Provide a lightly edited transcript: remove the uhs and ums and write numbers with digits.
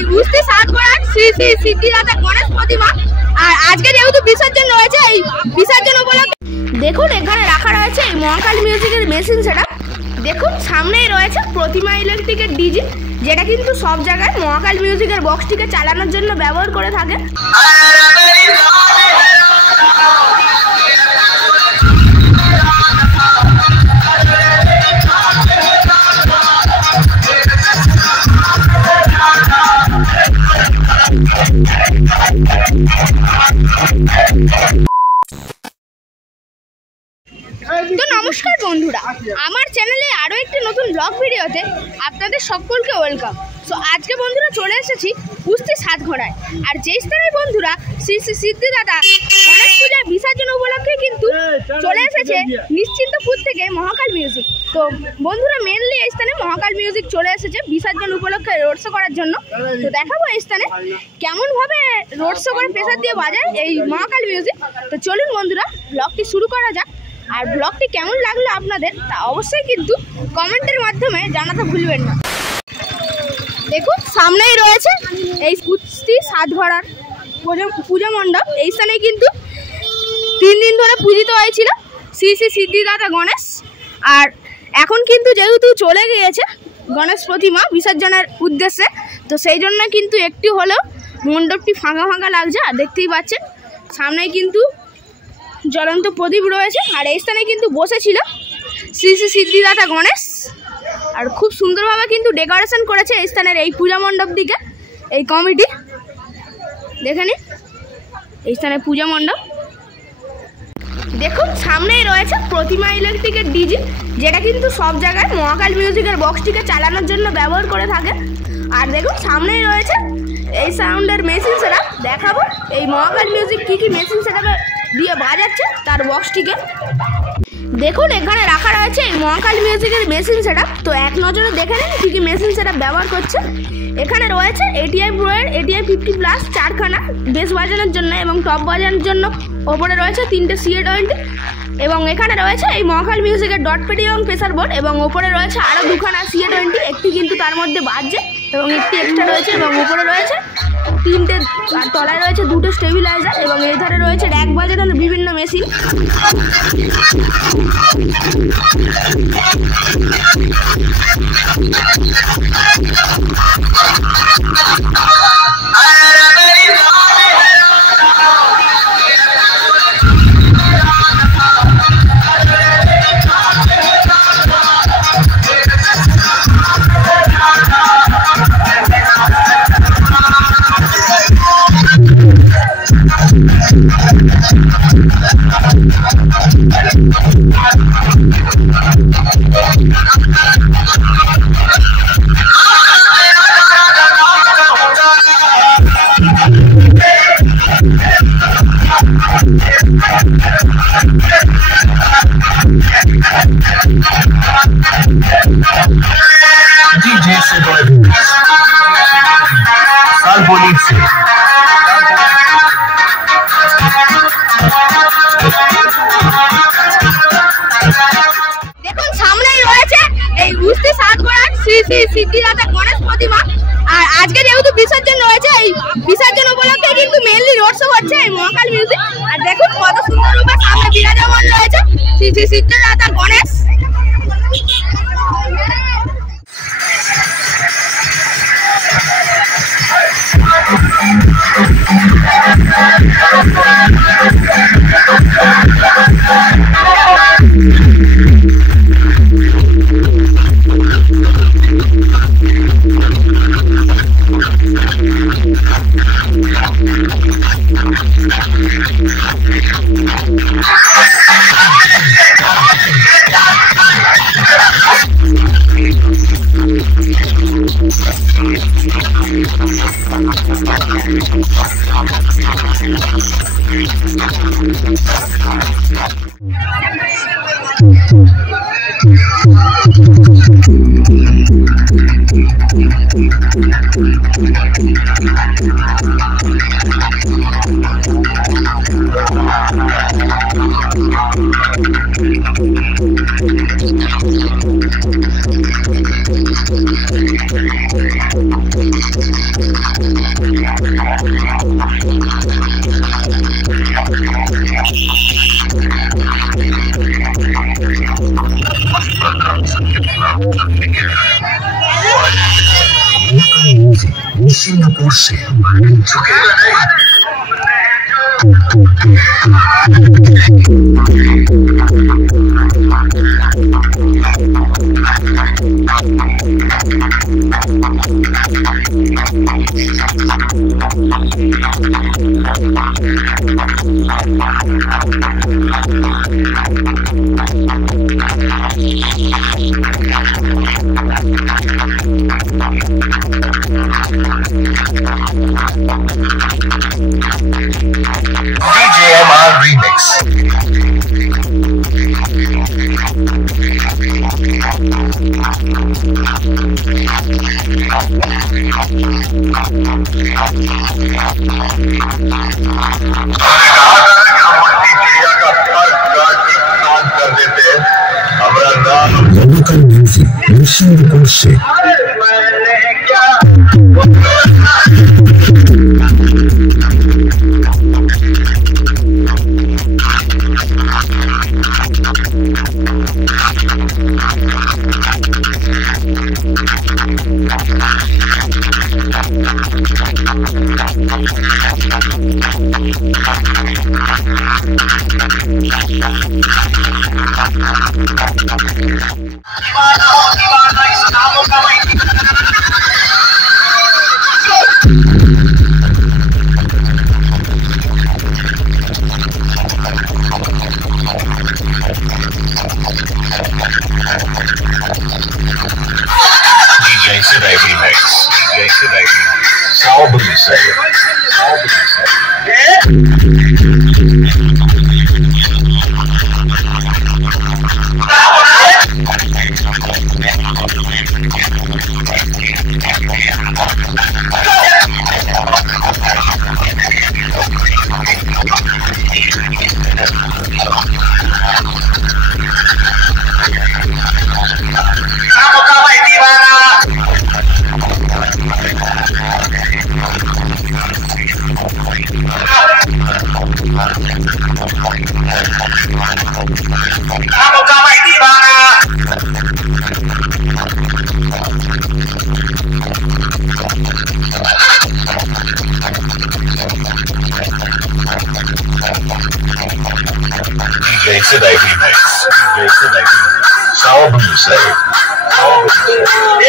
এই বুঝতে সাত করার শ্রী শ্রী সিদ্ধিদাতা গণেশ প্রতিমা। আর আজকে যেহেতু বিসর্জন রয়েছে, এই বিসর্জন উপলক্ষে দেখুন এখানে রাখা রয়েছে এই মহাকাল মিউজিকের মেশিন সেটআপ। দেখুন সামনেই রয়েছে প্রতিমা ইলেকট্রিকের ডিজি, যেটা কিন্তু সব জায়গায় মহাকাল মিউজিকের বক্সটিকে চালানোর জন্য ব্যবহার করে থাকে। তো নমস্কার বন্ধুরা, আমার চ্যানেলে আরও একটি নতুন ব্লগ ভিডিওতে আপনাদের সকলকে ওয়েলকাম। সো আজকে বন্ধুরা চলে এসেছি কুস্তি সাতঘড়ায়। আর যে স্থানে বন্ধুরা শ্রী শ্রী সিদ্ধিদাতা গণেশ পূজার বিসর্জন উপলক্ষে কিন্তু চলে এসেছে নিশ্চিন্তপুর থেকে মহাকাল মিউজিক। তো বন্ধুরা মেনলি এই স্থানে মহাকাল মিউজিক চলে এসেছে বিসর্জন উপলক্ষে রোড শো করার জন্য। তো দেখাবো এই স্থানে কেমনভাবে রোড শো করে প্রেসার দিয়ে বাজায় এই মহাকাল মিউজিক। তো চলুন বন্ধুরা ব্লগটি শুরু করা যাক। আর ব্লগটি কেমন লাগলো আপনাদের তা অবশ্যই কিন্তু কমেন্টের মাধ্যমে জানাতে ভুলবেন না। দেখুন সামনেই রয়েছে এই কুস্তি সাতঘড়ার পূজা মণ্ডপ। এই স্থানে কিন্তু 3 দিন ধরে পূজিত হয়েছিল শ্রী শ্রী সিদ্ধিদাতা গণেশ। আর এখন কিন্তু যেহেতু চলে গিয়েছে গণেশ প্রতিমা বিসর্জনের উদ্দেশ্যে, তো সেই জন্য কিন্তু একটু হলেও মণ্ডপটি ফাঁকা ফাঁকা লাগছে। আর দেখতেই পাচ্ছেন সামনেই কিন্তু জ্বলন্ত প্রদীপ রয়েছে। আর এই স্থানে কিন্তু বসেছিল শ্রী শ্রী সিদ্ধিদাতা গণেশ। আর খুব সুন্দরভাবে কিন্তু ডেকোরেশন করেছে এই স্থানের এই পূজা মণ্ডপ দিকে এই কমিটি। দেখে নিন এই স্থানে পূজা মণ্ডপ। দেখুন সামনেই রয়েছে প্রতিমা ইলেকট্রিকের ডিজি, যেটা কিন্তু সব জায়গায় মহাকাল মিউজিকের বক্সটিকে চালানোর জন্য ব্যবহার করে থাকে। আর দেখুন সামনেই রয়েছে এই সাউন্ডের মেশিন সেটআপ। দেখাবো এই মহাকাল মিউজিক কী কী মেশিন সেটআপে দিয়ে বাজাচ্ছে তার বক্সটিকে। দেখুন এখানে রাখা রয়েছে এই মহাকাল মিউজিকের মেশিন সেটআপ। তো এক নজরে দেখে নিন কী কী মেশিন সেটআপ ব্যবহার করছে। এখানে রয়েছে ATI Pro এর ATI 50+ 4খানা বেস বাজানোর জন্য এবং টপ বাজানোর জন্য। ওপরে রয়েছে 3টে CA20 এবং এখানে রয়েছে এই মহাকাল মিউজিকের ডট পেডি এবং প্রেসার বোর্ড। এবং ওপরে রয়েছে আরও 2খানা CA20, একটি কিন্তু তার মধ্যে বাজছে এবং একটি এক্সট্রা রয়েছে। এবং উপরে রয়েছে 3টে, আর তলায় রয়েছে 2টো স্টেবিলাইজার এবং এই ধারে রয়েছে র্যাক বাজানোর বিভিন্ন মেশিন। DJ Salbonit se দেখুন সামনেই রয়েছে এই বুঝতে সাতঘড়ার শ্রী শ্রী সিদ্ধিদাতা গণেশ প্রতিমা। আর আজকে যেহেতু বিসর্জন রয়েছে, এই বিসর্জন উপলক্ষে কিন্তু মেনলি রোড শো হচ্ছে এই মহাকাল মিউজিক। আর দেখুন কত সুন্দর রূপে সামনে বিরাজমান রয়েছে শ্রী শ্রী সিদ্ধিদাতা গণেশ। सिंगापुर से झुकेगा नहीं। DJMR Remix. Local music, Singapore से DJ Today Remix. DJ Today Remix. Album sale. Album DJ Today Remix. DJ Today Remix. Album sale. Album sale.